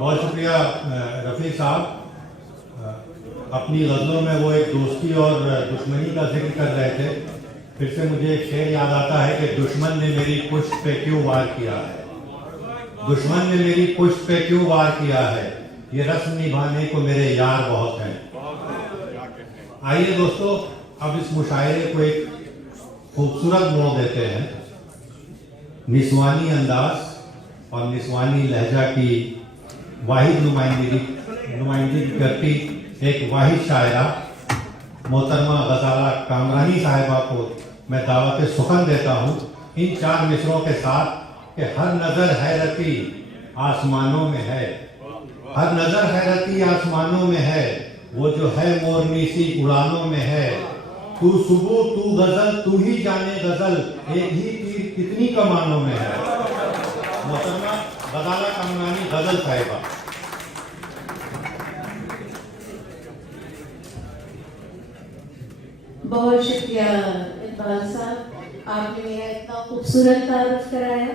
بہت شکریہ رفیع صاحب. اپنی غزلوں میں وہ ایک دوستی اور دشمنی کا ذکر کر رہے تھے. پھر سے مجھے ایک شعر یاد آتا ہے کہ دشمن نے میری پشت پہ کیوں وار کیا ہے, دشمن نے میری پشت پہ کیوں وار کیا ہے, یہ رسم نبھانے کو میرے یار بہت ہیں. آئیے دوستو اب اس مشاعرے کو ایک خوبصورت موڑ دیتے ہیں. نسوانی انداز اور نسوانی لہجہ کی واحد نمائندگی کرتی ایک واحد شاعرہ محترمہ غزالہ کامرانی صاحبہ کو میں دعوت سخن دیتا ہوں ان 4 مصروں کے ساتھ کہ ہر نظر حیرتی آسمانوں میں ہے, ہر نظر حیرتی آسمانوں میں ہے, وہ جو ہے مورنی سی اڑانوں میں ہے. تو صبح تو غزل تو ہی جانے غزل, ایک ہی تیر کتنی کمانوں میں ہے. محترمہ غزالہ کامرانی غزل صاحبہ. بہت شکریہ اقبال صاحب, آپ نے میرا اتنا خوبصورت تعارف کرایا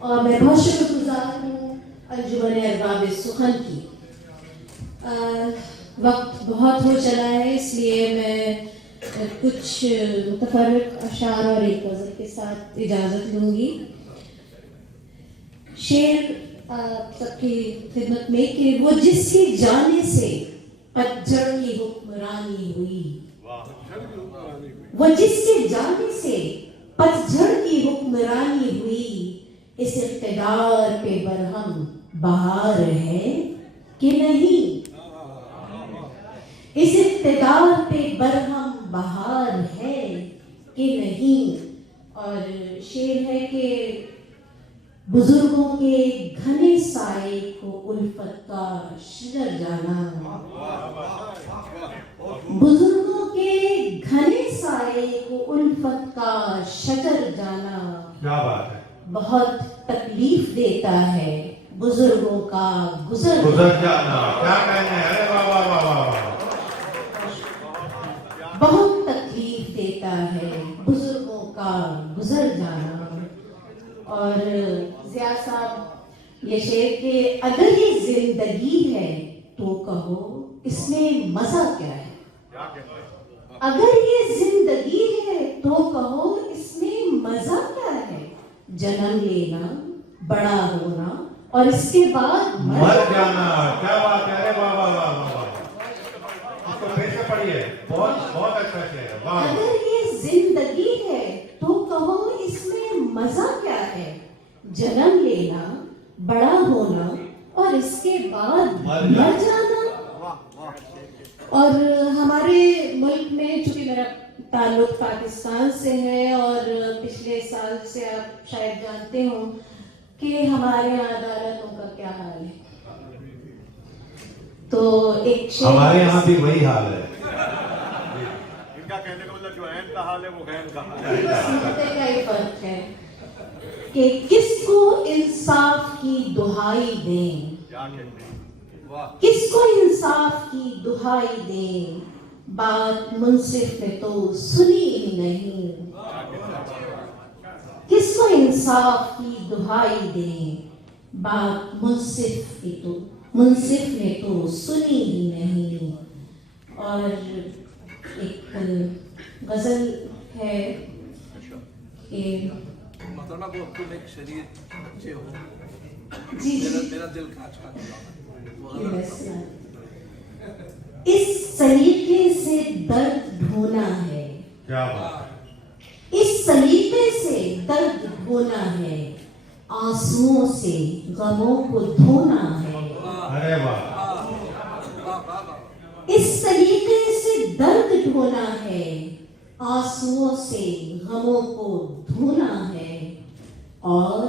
اور میں بہت شکر گزار ہوں انجمن ارباب سخن کی. وقت بہت ہو چلا ہے اس لیے میں کچھ متفرق اشعار اور ایک غزل کے ساتھ اجازت لوں گی. شعر آپ سب کی خدمت میں کہ وہ جس کے جانے سے پتجھڑ کی حکمرانی ہوئی, وہ جس کے جانے سے پتجھڑ کی حکمرانی ہوئی, اس اقتدار پہ برہم بہار ہے کہ نہیں, اس اقتدار پہ برہم بہار ہے کہ نہیں. اور شعر ہے کہ بزرگوں کے گھنے سائے کو الفت کا شجر جانا, بزرگوں کے گھنے سائے کو الفت کا شجر جانا کیا بات ہے, بہت تکلیف دیتا ہے بزرگوں کا گزر جانا. کیا کہنا ہے, ارے واہ واہ واہ واہ. بہت تکلیف دیتا ہے بزرگوں کا گزر جانا. اور ضیاء صاحب یہ شعر کہ اگر یہ زندگی ہے تو کہو اس میں مزہ کیا ہے, اگر یہ زندگی ہے تو کہو اس میں مزہ کیا ہے. جنم لینا, بڑا ہونا اور اس کے بعد مر جانا. کیا بات ہے, ارے واہ واہ واہ واہ. اس کو پھر سے پڑھیے, بہت اچھا شعر ہے. اگر یہ زندگی ہے تو کہو اس میں مزہ کیا ہے. جنم لینا, بڑا ہونا اور اس کے بعد مر جانا. اور ہمارے ملک میں چونکہ میرا تعلق پاکستان سے ہے اور پچھلے سال سے آپ شاید جانتے ہوں کہ ہمارے یہاں عدالتوں کا کیا حال ہے. تو ایک شعر ہمارے یہاں بھی وہی حال ہے. ان کا کہنے کا مطلب جو عین کا حال ہے وہ غین کا حال ہے. سمجھتے کا ہی فرق ہے کہ کس کو انصاف کی دہائی دیں, کس کو انصاف کی دہائی دیں, بات منصف نے تو سنی ہی نہیں. کس کو انصاف کی دہائی دیں, بات منصف نے تو سنی ہی نہیں. اور ایک غزل ہے کہ محترمہ کو تم ایک شریعت بچے ہو, جی میرا دل کھانچ اس سلیقے سے درد ڈھونا ہے, کیا بات ہے, اس سلیقے سے درد ڈھونا ہے, آنسوؤں سے غموں کو دھونا ہے. ارے واہ. اس سلیقے سے درد ڈھونا ہے, آنسوؤں سے غموں کو دھونا ہے. اور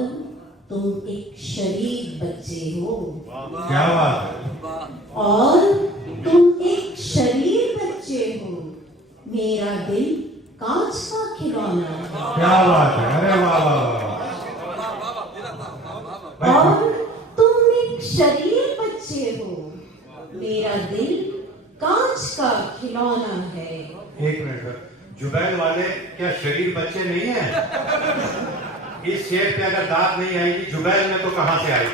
تم ایک شریف بچے ہو, کیا بات ہے, اور تم ایک شریف بچے ہو, میرا دل کانچ کا کھلونا ہے. کیا بات ہے, ارے واہ واہ واہ. اور تم ایک شریف بچے ہو, میرا دل کانچ کا کھلونا ہے. ایک منٹ سر, جبیل والے کیا شریف بچے نہیں ہیں؟ اس شعر پہ اگر داد نہیں آئے گی جبیل میں تو کہاں سے آئے گی.